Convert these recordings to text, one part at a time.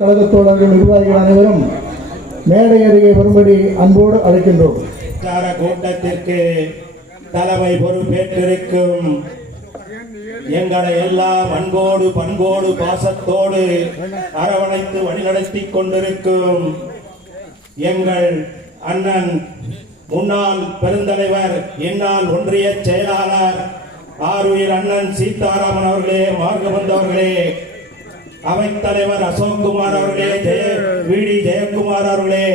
கழக தோழர்கள் நிர்வாகிகள் அனைவரும் மேடை அருகே வரும்படி அன்போடு அழைக்கின்றோம். கூட்டத்திற்கு தலைமை பொறுப்பேற்றிருக்கும் எங்களை எல்லாம் அன்போடு பண்போடு பாசத்தோடு அரவணைத்து வழிநடத்தி கொண்டிருக்கும் எங்கள் அண்ணன் முன்னாள் பெருந்தலைவர் என்னால் ஒன்றிய செயலாளர் ஆருயிர் அண்ணன் சீதாராமன் அவர்களே மார்கபந்த் அவைத் தலைவர் அசோக் குமார் அவர்களே ஜெய விடி ஜெயக்குமார் அவர்களே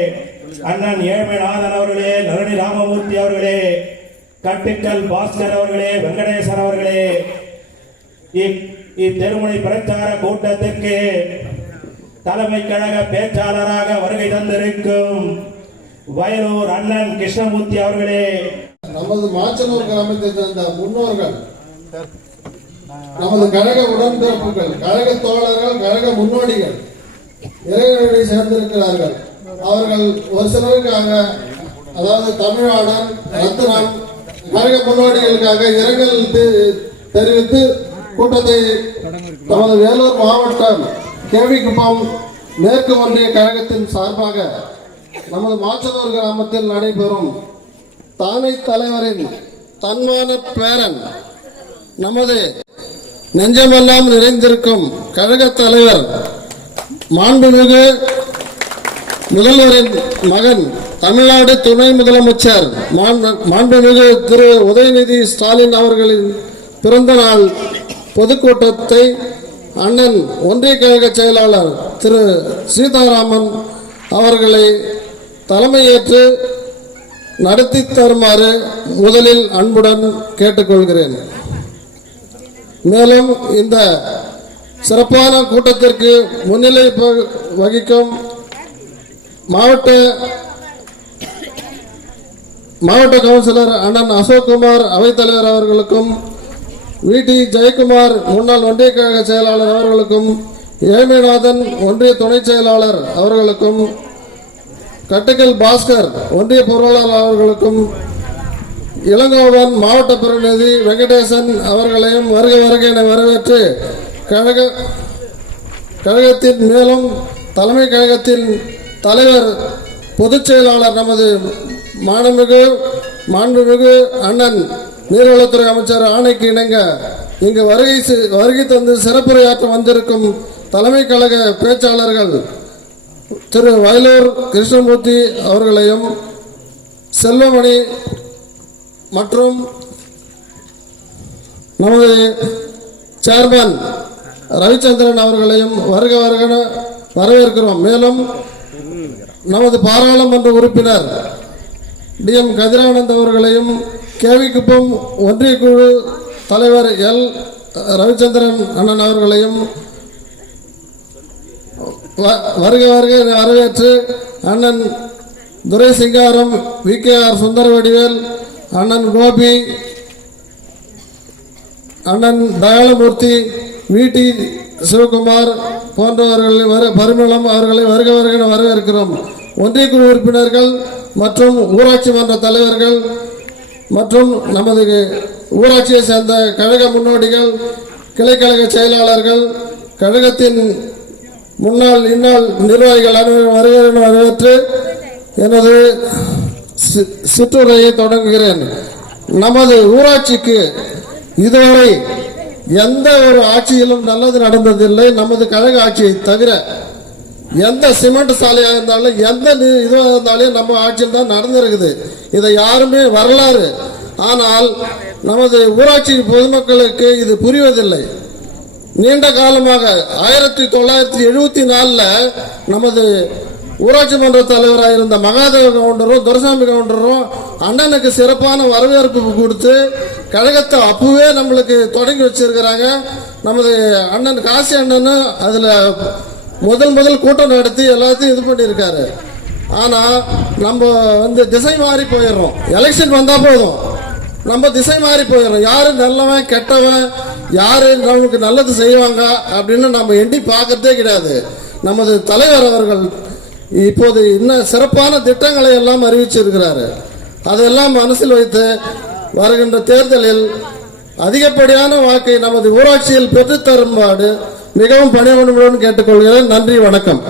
அண்ணன் ஏழ்மைநாதன் அவர்களே நரணி ராமமூர்த்தி அவர்களே கட்டுக்கல் பாஸ்கர் அவர்களே வெங்கடேசன் அவர்களே இத்- இத்தெருமுனை பிரச்சார கூட்டத்திற்கு தலைமை கழக பேச்சாளராக வருகை தந்திருக்கும் வயலூர் அண்ணன் கிருஷ்ணமூர்த்தி அவர்களே. நமது மாச்சனூர் கிராமத்தை சேர்ந்த முன்னோர்கள் நமது கழக உடன்பிறப்புகள் கழக தோழர்கள் கழக முன்னோடிகள் இறைவனை சேர்ந்திருக்கிறார்கள். அவர்கள் ஒரு சிலருக்காக அதாவது தமிழ்நாடன் ரத்னம் கழக முன்னோடிகளுக்காக இரங்கல் தெரிவித்து கூட்டத்தை நமது வேலூர் மாவட்டம் கேவிக்குப்பம் மேற்கு ஒன்றிய கழகத்தின் சார்பாக நமது மாச்சனூர் கிராமத்தில் நடைபெறும் தானை தலைவரின் தன்மான பேரன் நமது நெஞ்சமெல்லாம் நிறைந்திருக்கும் கழக தலைவர் மாண்புமிகு முதல்வரின் மகன் தமிழ்நாடு துணை முதலமைச்சர் மாண்புமிகு திரு உதயநிதி ஸ்டாலின் அவர்களின் பிறந்த நாள் பொதுக்கூட்டத்தை அண்ணன் ஒன்றிய கழக செயலாளர் திரு சீதாராமன் அவர்களை தலைமையேற்று நடத்தி தருமாறு முதலில் அன்புடன் கேட்டுக்கொள்கிறேன். மேலும் இந்த சிறப்பான கூட்டத்திற்கு முன்னிலை வகிக்கும் மாவட்ட மாவட்ட கவுன்சிலர் அண்ணன் அசோக்குமார் அவைத்தலைவர் அவர்களுக்கும் விடி ஜெயக்குமார் முன்னாள் ஒன்றிய கழக செயலாளர் அவர்களுக்கும் ஏழ்மைநாதன் ஒன்றிய துணைச் செயலாளர் அவர்களுக்கும் கட்டுக்கல் பாஸ்கர் ஒன்றிய பொருளாளர் அவர்களுக்கும் இளங்கோவன் மாவட்ட பிரதிநிதி வெங்கடேசன் அவர்களையும் வருக வருக என வரவேற்று கழக கழகத்தின் மேலும் தலைமை கழகத்தின் தலைவர் பொதுச் செயலாளர் நமது மாண்புமிகு மாண்புமிகு அண்ணன் நீர்வளத்துறை அமைச்சர் ஆணைக்கு இணங்க இங்கு வருகை வருகை தந்து சிறப்புரையாற்ற வந்திருக்கும் தலைமை கழக பேச்சாளர்கள் திரு வயலூர் கிருஷ்ணமூர்த்தி அவர்களையும் செல்வமணி மற்றும் நமது சேர்மன் ரவிச்சந்திரன் அவர்களையும் வருக வருக வரவேற்கிறோம். மேலும் நமது பாராளுமன்ற உறுப்பினர் டி எம் கதிரானந்த் அவர்களையும் கேவிக்குப்பம் ஒன்றிய குழு தலைவர் எல். ரவிச்சந்திரன் அண்ணன் அவர்களையும் வ- வருக வருக வரவேற்று அண்ணன் Durai Singaram V K R Sundaravadivel அண்ணன் கோபி அண்ணன் தயாளமூர்த்தி வீட்டி சிவகுமார் போன்றவர்களை வர பரிமளம் அவர்களை வருக வருக வரவேற்கிறோம். ஒன்றிய குழு உறுப்பினர்கள் மற்றும் ஊராட்சி மன்ற தலைவர்கள் மற்றும் நமது ஊராட்சியை சேர்ந்த கழக முன்னோடிகள் கிளைக்கழக செயலாளர்கள் கழகத்தின் முன்னாள் இந்நாள் நிர்வாகிகள் அனைவரும் வருக வரவேற்று எனது சிற்றுரையை தொடங்குகிறேன். நமது ஊராட்சிக்கு இதுவரை எந்த ஒரு ஆட்சியிலும் நல்லது நடந்ததில்லை. நமது கழக ஆட்சியை தவிர எந்த சிமெண்ட் சாலையாக இருந்தாலும் எந்த இதுவாக இருந்தாலும் நம்ம ஆட்சியில் தான் நடந்திருக்குது. இதை யாருமே வரலாறு. ஆனால் நமது ஊராட்சி பொதுமக்களுக்கு இது புரிவதில்லை. நீண்ட காலமாக ஆயிரத்தி தொள்ளாயிரத்தி எழுபத்தி நாலில் நமது ஊராட்சி மன்ற தலைவராக இருந்த மகாதேவ கவுண்டரும் துரசாமி கவுண்டரும் அண்ணனுக்கு சிறப்பான வரவேற்பு கொடுத்து கழகத்தை அப்பவே நம்மளுக்கு தொடங்கி வச்சிருக்கிறாங்க. நமது அண்ணன் காசி அண்ணனும் அதில் முதல் முதல் கூட்டம் நடத்தி எல்லாத்தையும் இது பண்ணியிருக்காரு. ஆனால் நம்ம வந்து திசை மாறி போயிடுறோம். எலெக்ஷன் வந்தால் போதும். நம்ம திசை மாறி போயிடுறோம். யார் நல்லவன் கெட்டவன் யார் நமக்கு நல்லது செய்வாங்க அப்படின்னு நம்ம எண்ணி பார்க்கறதே கிடையாது. நமது தலைவர் அவர்கள் இப்போது இன்னும் சிறப்பான திட்டங்களை எல்லாம் அறிவிச்சிருக்கிறாரு. அதெல்லாம் மனசில் வைத்து வருகின்ற தேர்தலில் அதிகப்படியான வாக்கை நமது ஊராட்சியில் பெற்றுத்தரும்பாடு மிகவும் பணிவுடன் கேட்டுக்கொள்கிறேன். நன்றி வணக்கம்.